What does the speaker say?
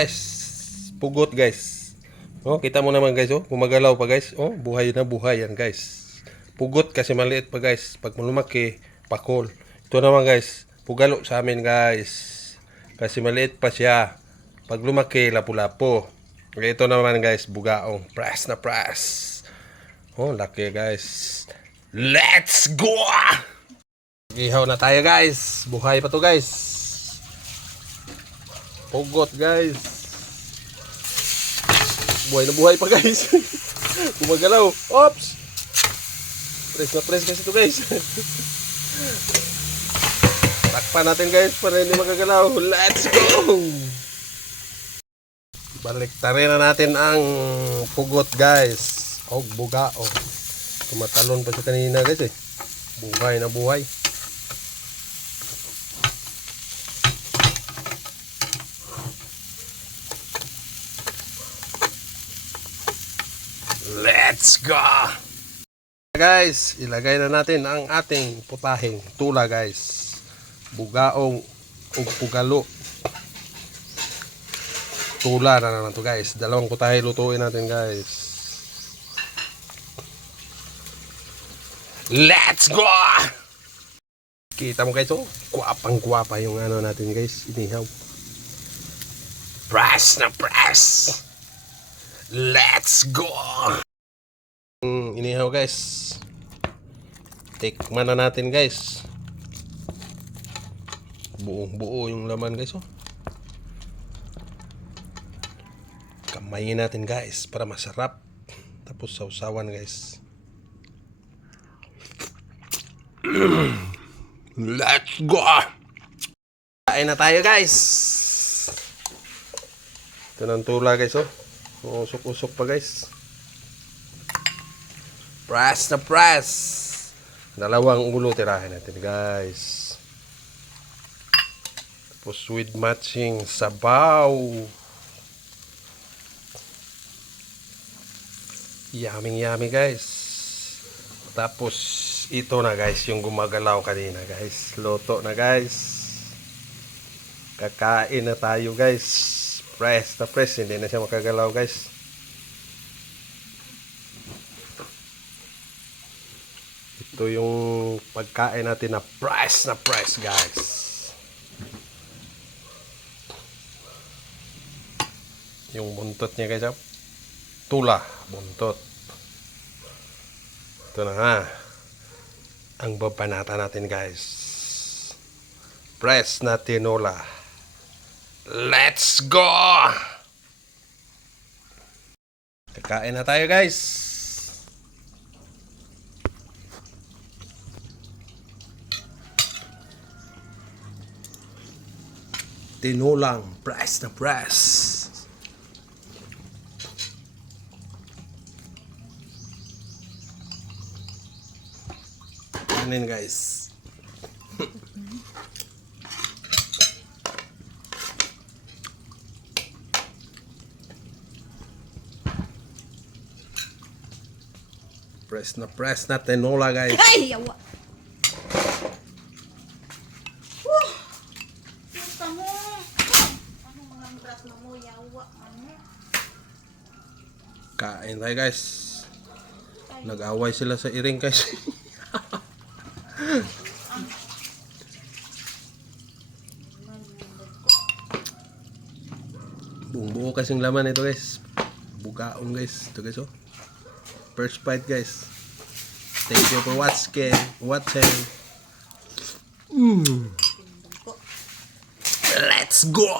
guys. Pugot guys. Oh, kita mo naman guys, oh, gumagalaw pa guys. Oh, buhay na buhay yan guys. Pugot kasi maliit pa guys. Pag lumaki, pakol. Ito naman guys, pugalo sa amin guys. Kasi maliit pa siya. Pag lumaki, lapu-lapo. Ito naman guys, bugaong. Press na press. Oh, laki guys. Let's go! Ihaw na tayo guys. Buhay pa to guys. Pugot guys. Buhay na buhay pa guys. Gumagalaw. Oops! Press na press kasi ito guys. Takpan natin guys para hindi magagalaw. Let's go! Baliktarin na natin ang pugot guys. O buga o. Tumatalon pa siya kanina guys eh. Buhay na buhay. Let's go! Guys, ilagay na natin ang ating putahing tula guys. Bugaong o pugalo. Tula na naman to guys. Dalawang putahe lutuin natin guys. Let's go! Kita mo guys, oh, guwapang-guwapa yung ano natin guys, inihaw. Press na press! Let's go! Inihaw guys. Tikman na natin guys. Buong-buo yung laman guys, oh. Kamayin natin guys para masarap. Tapos sausawan guys. Let's go! Kain na tayo guys. Ito ng tula guys, oh. Usok-usok pa guys. Press na press. Dalawang ulo tirahin natin guys. Tapos with matching sabaw. Yummy yummy guys. Tapos ito na guys yung gumagalaw kanina guys. Loto na guys. Kakain na tayo guys. Press na press. Hindi na siya makagalaw guys. Ito yung pagkain natin na press guys. Yung buntot niya guys. Tula. Buntot. Ito na ha. Ang babanata natin guys. Press na tinola. Let's go! Kakain na tayo guys. Tinolang press na press. Kanin guys. Press na tinola guys. Ay, yawa. Puta mo. Ano mga brat na mo, yawa. Ano? Kain tayo guys. Nag-away sila sa iring guys. Buong-buo kasing laman ito guys. Bugaong guys. Ito guys, oh. First bite guys. Thank you for watching. Let's go!